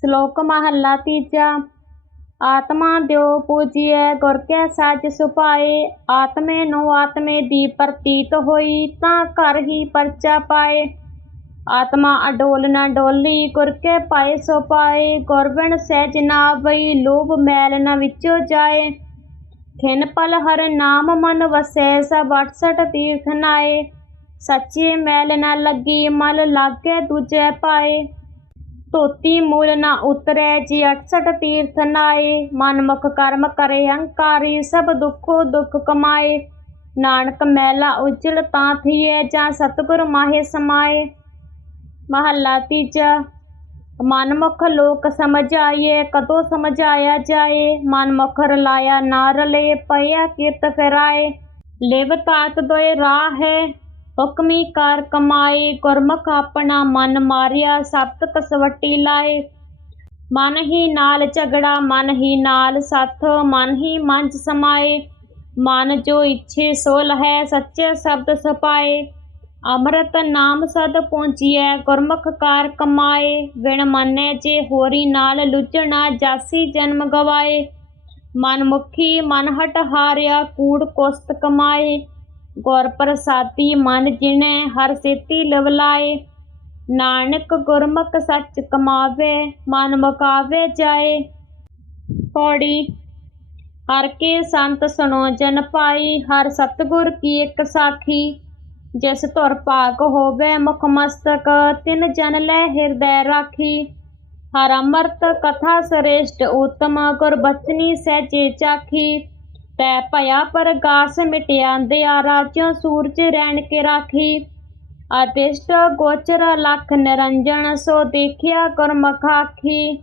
ਸ਼ਲੋਕ ਮਹੱਲਾ ਤੀਜਾ, ਆਤਮਾ ਦਿਓ ਪੂਜੀਐ, ਗੁਰ ਕੈ ਸਾਜ ਸੁਭਾਏ, ਆਤਮੇ ਨੂੰ ਆਤਮੇ ਦੀ ਪ੍ਰਤੀਤ ਹੋਈ, ਤਾਂ ਘਰ ਹੀ ਪਰਚਾ ਪਾਏ। ਆਤਮਾ ਅਡੋਲ ਨਾ ਡੋਲੀ, ਗੁਰ ਕੈ ਪਾਏ ਸੋ ਪਾਏ ਗੁਰ ਬਿਨ ਸਹਿਜ ਨਾ ਬਈ, ਲੋਭ ਮੈਲ ਨਾ ਵਿੱਚੋ ਜਾਏ। ਖਿਨ ਪਲ ਹਰ ਨਾਮ ਮਨ ਵਸੈ, ਸਭ 68 ਤੀਰਥ ਨਾਏ। ਸੱਚੇ ਮੈਲ ਨਾ ਲੱਗੀ, ਮਲ ਲਾਗੇ ਦੂਜੈ ਪਾਏ। ਧੋਤੀ ਮੂਲ ਨਾ ਉਤਰੈ, ਜੀ 68 ਤੀਰਥ ਨਾਏ ਮਨ ਮੁਖ ਕਰਮ ਕਰੇ, ਹੰਕਾਰੀ ਸਭ ਦੁੱਖੋ ਦੁੱਖ ਕਮਾਏ। ਨਾਨਕ ਮੈਲਾ ਉਜਲ ਤਾਂ ਥੀਐ, ਜਾਂ ਸਤਿਗੁਰ ਮਾਹੇ ਸਮਾਏ। ਮਹੱਲਾ ਤੀਜਾ, ਮਨਮੁਖ ਲੋਕ ਸਮਝਾਈਏ ਕਦੋਂ ਸਮਝਾਇਆ ਜਾਏ? ਮਨਮੁਖ ਰਲਾਇਆ ਨਾ ਰਲੇ ਪਿਆ ਕਿਤ ਫਿਰਾਏ। ਲਿਵ ਤਾਤ ਦੋਏ ਰਾਹ ਹੈ ਹੁਕਮੀ ਕਰ ਕਮਾਏ, ਗੁਰਮੁਖ ਆਪਣਾ ਮਨ ਮਾਰਿਆ ਸਪਤ ਕਸਵੱਟੀ ਲਾਏ। ਮਨ ਹੀ ਨਾਲ ਝਗੜਾ, ਮਨ ਹੀ ਨਾਲ ਸੱਥ, ਮਨ ਹੀ ਮੰਚ ਸਮਾਏ। ਮਨ ਜੋ ਇੱਛੇ ਸੋ ਲਹੈ ਸੱਚੇ ਸ਼ਬਦ ਸਪਾਏ ਅੰਮ੍ਰਿਤ ਨਾਮ ਸਦ ਪਹੁੰਚੀਐ, ਗੁਰਮੁਖ ਕਾਰ ਕਮਾਏ। ਵਿਣ ਮੰਨੈ ਜੇ ਹੋਰੀ ਨਾਲ ਲੁੱਝਣਾ, ਜਾਸੀ ਜਨਮ ਗਵਾਏ। ਮਨ ਮੁਖੀ, ਮਨ ਹਟ ਹਾਰਿਆ, ਕੂੜ ਕੁਸਤ ਕਮਾਏ। ਗੁਰ ਪ੍ਰਸਾਦੀ ਮਨ ਜਿਣੈ, ਹਰ ਸੇਤੀ ਲਵਲਾਏ ਨਾਨਕ ਗੁਰਮੁਖ ਸੱਚ ਕਮਾਵੇ, ਮਨ ਮੁਕਾਵੇ ਜਾਏ। ਪੌੜੀ, ਹਰ ਕੇ ਸੰਤ ਸੁਣੋ ਜਨ ਪਾਈ, ਹਰ ਸਤਿਗੁਰ ਕੀ ਇੱਕ ਸਾਖੀ। ਜਿਸ ਤੁਰ ਭਾਗ ਹੋਵੇ ਮੁਖ ਮਸਤਕ, ਤਿਨ ਜਨ ਲੈ ਹਿਰਦੈ ਰਾਖੀ। ਹਰ ਅਮਰਤ ਕਥਾ ਸ੍ਰੇਸ਼ਟ ਉਤਮ ਗੁਰ ਬਚਨੀ ਸਹਿਜੇ ਚਾਖੀ। ਤੈ ਭਇਆ ਪ੍ਰਗਾਸ ਮਿਟਿਆ ਅੰਧਿਆਰਾ ਚੋਂ ਸੂਰਜ ਰੈਣ ਕੇ ਰਾਖੀ। ਅਤਿਸ਼ਟ ਗੋਚਰ ਲਖ ਨਿਰੰਜਨ ਸੋ ਦੇਖਿਆ ਗੁਰਮਖਾਖੀ